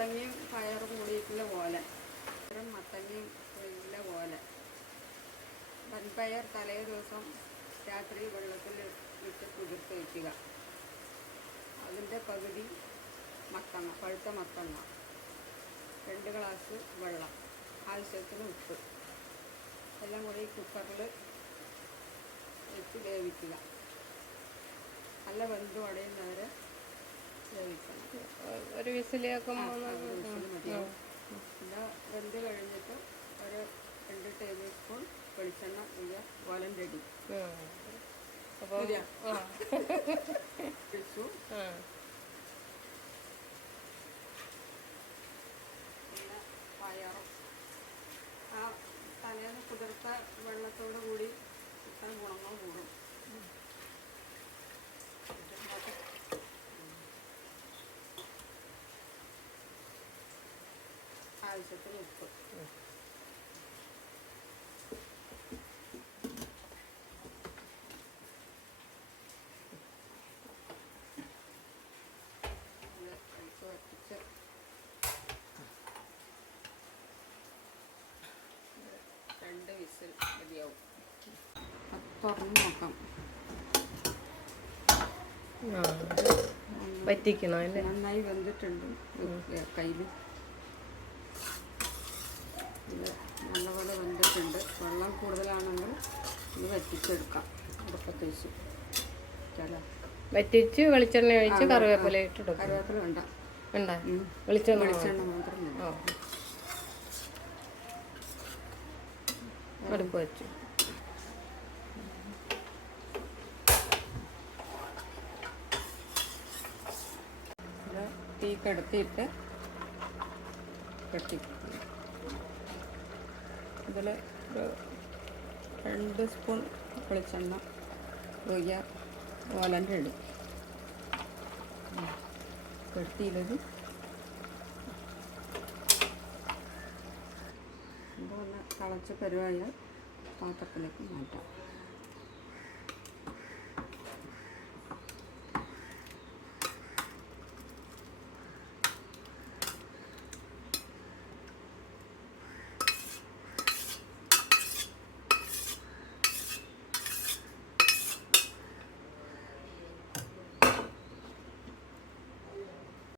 മത്തങ്ങയും പയറും കൂടിയിട്ടുള്ള ഓലൻ. മത്തങ്ങയും ഉള്ള ഓലൻ. വൻപയർ തലേ ദിവസം രാത്രി വെള്ളത്തിൽ ഇട്ട് കുതിർത്ത് വയ്ക്കുക. അതിൻ്റെ പകുതി മത്തങ്ങ, പഴുത്ത മത്തങ്ങ, 2 ഗ്ലാസ് വെള്ളം, ആവശ്യത്തിന് ഉപ്പ് എല്ലാം കൂടി കുക്കറിൽ വെച്ച് വേവിക്കുക. നല്ല വെന്ത് ഉടയുന്നവരെ വേവിക്കണം. ഒരു വിസിലാക്കുമ്പോൾ മതിയാവും. പിന്നെ വെന്ത് കഴിഞ്ഞിട്ട് ഒരു 2 ടേബിൾ സ്പൂൺ വെളിച്ചെണ്ണ ഓലൻ റെഡി. ഒഴിച്ചു. പിന്നെ പയറും ആ തലേന്ന് കുതിർത്ത വെള്ളത്തോടു കൂടി ഇത്ര ഗുണങ്ങൾ കൂടും. ആവശ്യത്തിന് ഉപ്പ്. വറ്റിച്ച് 2 വിസിൽ മതിയാവും. തുറന്ന് നോക്കാം. വറ്റിക്കണോ? നന്നായി വെന്തിട്ടുണ്ട്. കയ്യിൽ ഇത് നല്ലപോലെ വെന്തിട്ടുണ്ട്. വെള്ളം കൂടുതലാണെങ്കിൽ ഇത് വറ്റിച്ചെടുക്കാം. അടുപ്പത്ത് വെച്ച് വറ്റിച്ച് വെളിച്ചെണ്ണ ഒഴിച്ച് കറിവേപ്പില ഇട്ടിട്ട്. കറിവേപ്പില വേണ്ട, വെളിച്ചെണ്ണ മാത്രം. അടുപ്പ് വെച്ചു. തീ കടത്തിയിട്ട് കെട്ടി ഇതിൽ 2 സ്പൂൺ വെളിച്ചെണ്ണ ഒഴിക്കുക. ഓലൻ്റെ ഇടും കെട്ടിയിലത് ഒന്ന് തിളച്ച് പരുവായ പാത്രത്തിലേക്ക് മാറ്റാം.